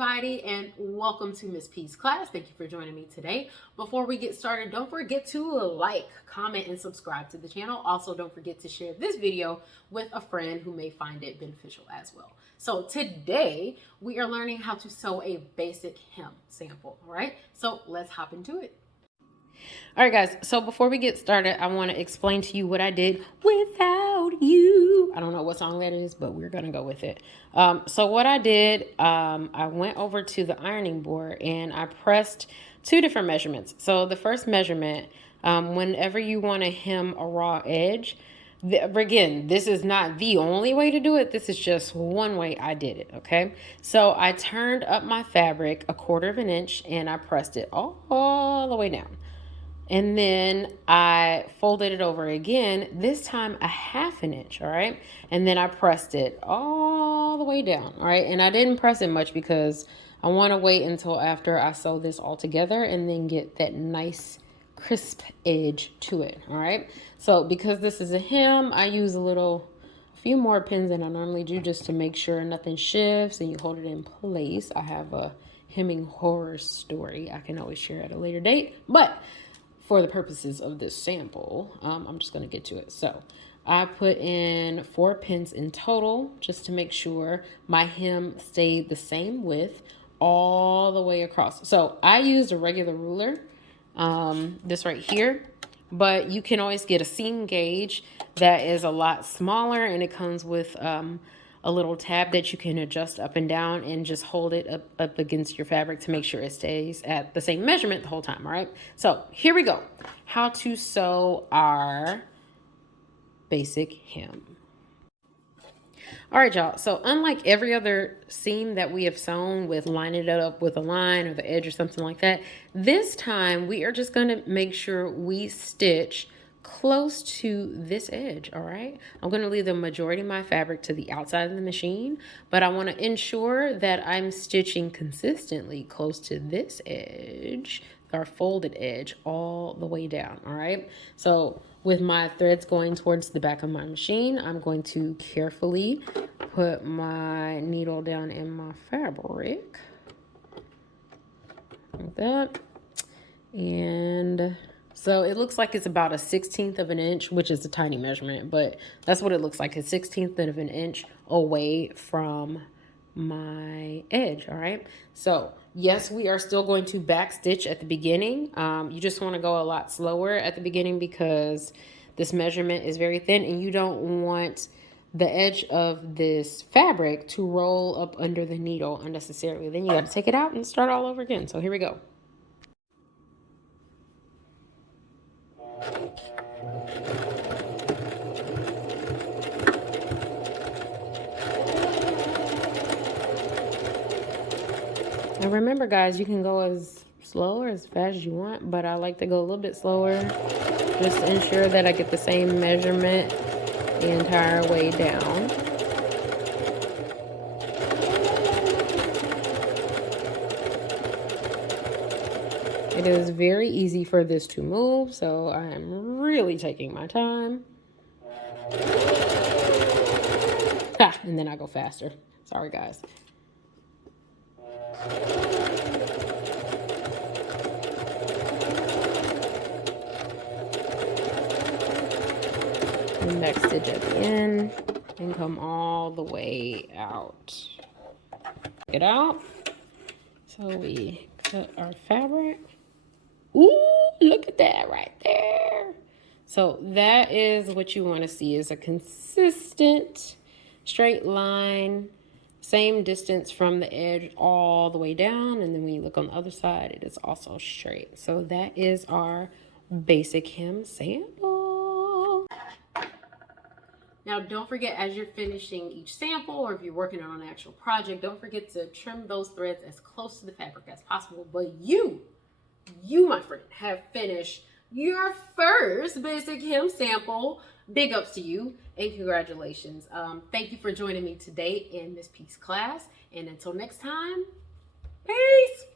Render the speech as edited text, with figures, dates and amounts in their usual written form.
everybody, and welcome to Miss P's class. Thank you for joining me today. Before we get started, don't forget to like, comment, and subscribe to the channel. Also, don't forget to share this video with a friend who may find it beneficial as well. So today, we are learning how to sew a basic hem sample, all right? So let's hop into it. All right, guys, so before we get started, I want to explain to you what I did without you. I don't know what song that is, but we're going to go with it. So what I did, I went over to the ironing board and I pressed two different measurements. So the first measurement, whenever you want to hem a raw edge, again, this is not the only way to do it. This is just one way I did it, okay? So I turned up my fabric 1/4 of an inch and I pressed it all the way down. And then I folded it over again, this time 1/2 inch, all right? And then I pressed it all the way down, all right? And I didn't press it much because I want to wait until after I sew this all together and then get that nice crisp edge to it, all right? So because this is a hem, I use a few more pins than I normally do just to make sure nothing shifts and you hold it in place. I have a hemming horror story I can always share at a later date, but for the purposes of this sample, I'm just going to get to it. So I put in 4 pins in total just to make sure my hem stayed the same width all the way across. So I used a regular ruler, this right here, but you can always get a seam gauge that is a lot smaller, and it comes with a little tab that you can adjust up and down and just hold it up against your fabric to make sure it stays at the same measurement the whole time, all right? So here we go. How to sew our basic hem. All right, y'all. So unlike every other seam that we have sewn with lining it up with a line or the edge or something like that, this time we are just going to make sure we stitch close to this edge, all right? I'm going to leave the majority of my fabric to the outside of the machine, but I want to ensure that I'm stitching consistently close to this edge, our folded edge, all the way down, all right? So with my threads going towards the back of my machine, I'm going to carefully put my needle down in my fabric like that. And so it looks like it's about 1/16 of an inch, which is a tiny measurement, but that's what it looks like, 1/16 of an inch away from my edge, all right? So yes, we are still going to back stitch at the beginning. You just want to go a lot slower at the beginning because this measurement is very thin and you don't want the edge of this fabric to roll up under the needle unnecessarily. Then you got to take it out and start all over again. So here we go. And remember, guys, you can go as slow or as fast as you want, but I like to go a little bit slower just to ensure that I get the same measurement the entire way down. It is very easy for this to move, so I am really taking my time. And then I go faster. Sorry, guys. And back stitch at the end and come all the way out. Get out. So we cut our fabric. Ooh, look at that right there. So that is what you want to see, is a consistent straight line, same distance from the edge all the way down. And then when you look on the other side, it is also straight. So that is our basic hem sample. Now, don't forget, as you're finishing each sample, or if you're working on an actual project, don't forget to trim those threads as close to the fabric as possible. But you, my friend, have finished your first basic hem sample. Big ups to you and congratulations. Thank you for joining me today in Miss P's class. And until next time, peace.